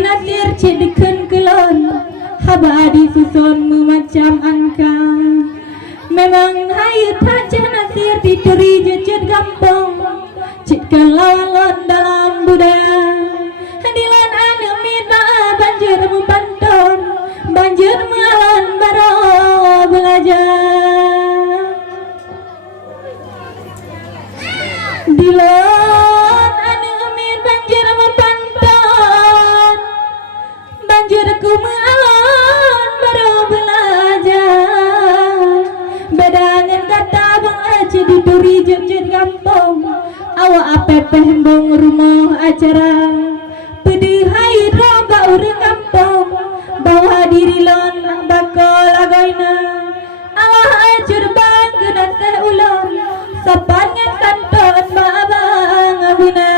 nasir cedeken kelon habadi susun memacam angka. Memang hayat hajah nasir diteri jejed gampang cid kalawalon dalam budaya. Hadilan anemit banjir mempanton banjir mengalon baro belajar. Dilon anemit banjir mempanton banjir ku mengalon baro belajar. Bedangan kata bang aja dituri jejed gampang awak apepeh bong rumah acara. Pedihai roga urang kampung bawa diri lon bakal againa. Allah ajur bang genan teh ulam sapangan kanton babang abuna.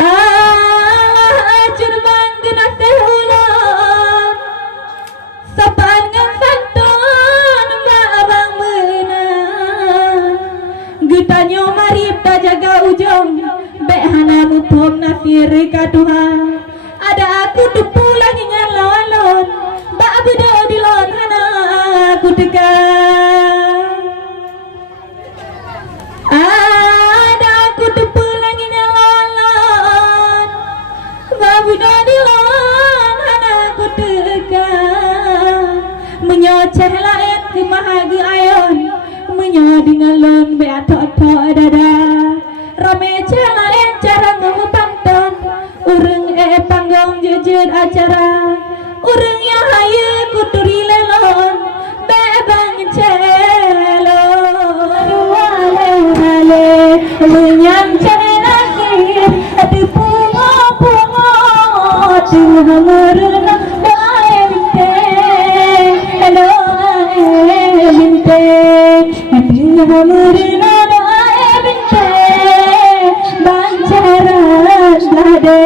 Allah ajur bang genan teh ulam sapangan kanton babang abuna. Getanyo marip ta jaga ujung bek hana mutom nasir kaduha. Ada aku depu lagi nyalon bak bedo di lon hana aku tekan. Ada aku depu lagi nyalon bak bedo di lon hana aku tekan. Menyoceh lain ke mahaga ayon menyo dingalon be atok-atok dada. Rame celain cara ngemupanton ureng panggung jejed acara. Ureng yang haya kuturi lelon be bang celon. Wale menyang celakir ati pungo-pungo tengah merena doa bintang. Hello bintang tengah merena doa bintang. Bancaran lade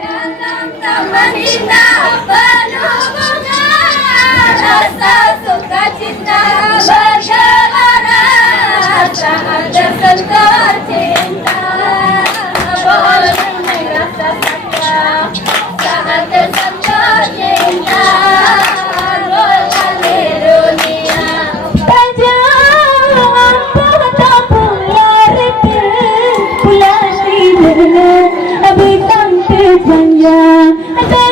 dalam taman indah penuh bunga rasa sukacita bergelora saat tersentuh cinta. Boleh rasa sakit saat tersentuh cinta. Golkan di dunia Jangan pada pular ke pular tidur abang terjaya.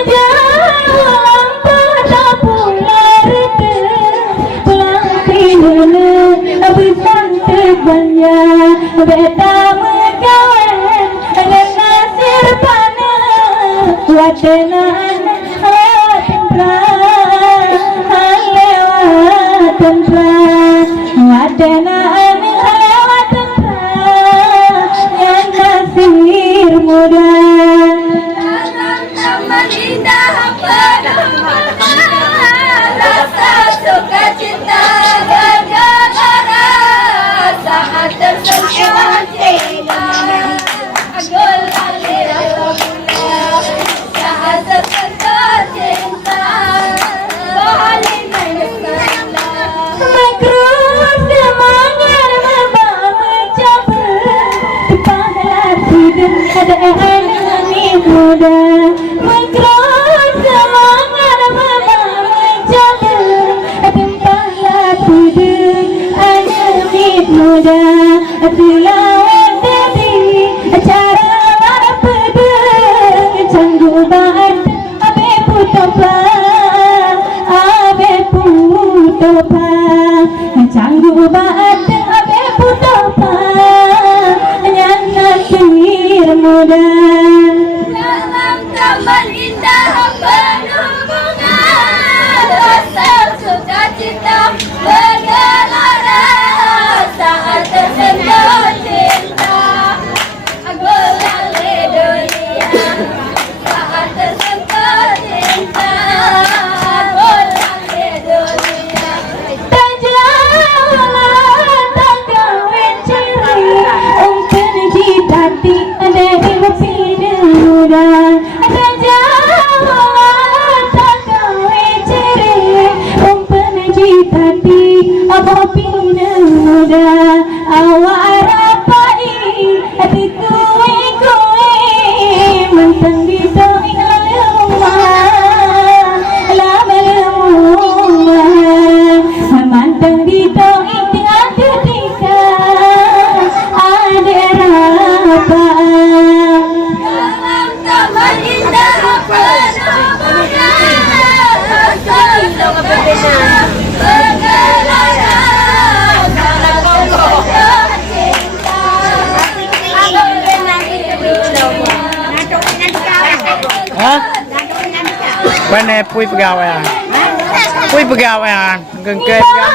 Jangan pada pular ke pular tidur abang terjaya. Beta mekawan dengan nasir panah watenan wadana lewat yang nasir muda. dalam taman indah penuh bunga rasa sukacita bergelora saat tersentuh cinta. Golkan di dunia saat tersentuh cinta. Boleh Makros semangat mencoba pahala tidur ada enami muda. Makros semangat mencoba pahala tidur enami muda. Tilawan tadi acara pedang canggu banget abe putopa abe putopa canggu banget abe putopa yang nasir muda. dalam taman indah penuh bunga rasa sukacita bergelora saat tersentuh cinta. Golkan di dunia saat tersentuh cinta. Golkan di dunia Tajaulah tagawen ciri ungkun jidati ada di Mana pui pegawai? Pui pegawai, gengket kan?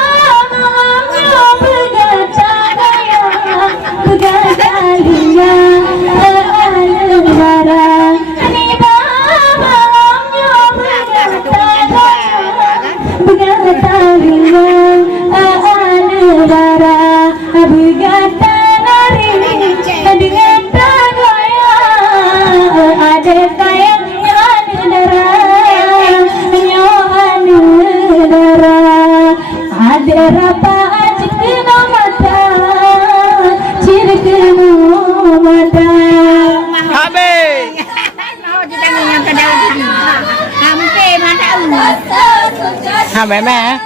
Mẹ mẹ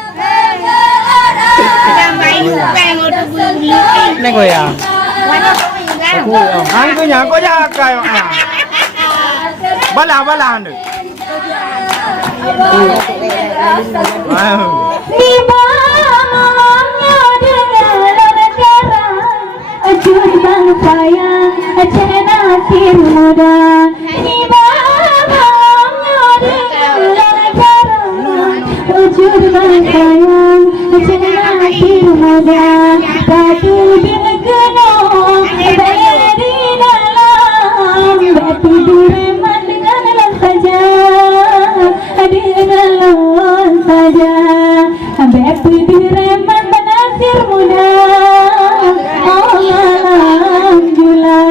đây người à anh cứ nhà có ra cây à bắt làm được Di bawahnya dengan negara ajur bangsa yang cenakir muda. Di bawahnya dengan negara ajur bangsa yang cenakir muda. Batu di gunung, bayar di dalam, batu diremat dengan lelah saja. Dengan saja batu diremat penasir muda. Alhamdulillah.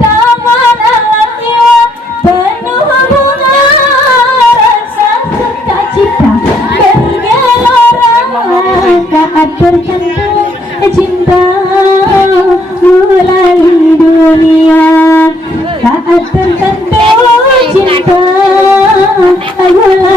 Taman alam jiwa penuh bunga rasa sukacita bergelora saat tersentuh cinta melalui dunia saat tersentuh cinta melalui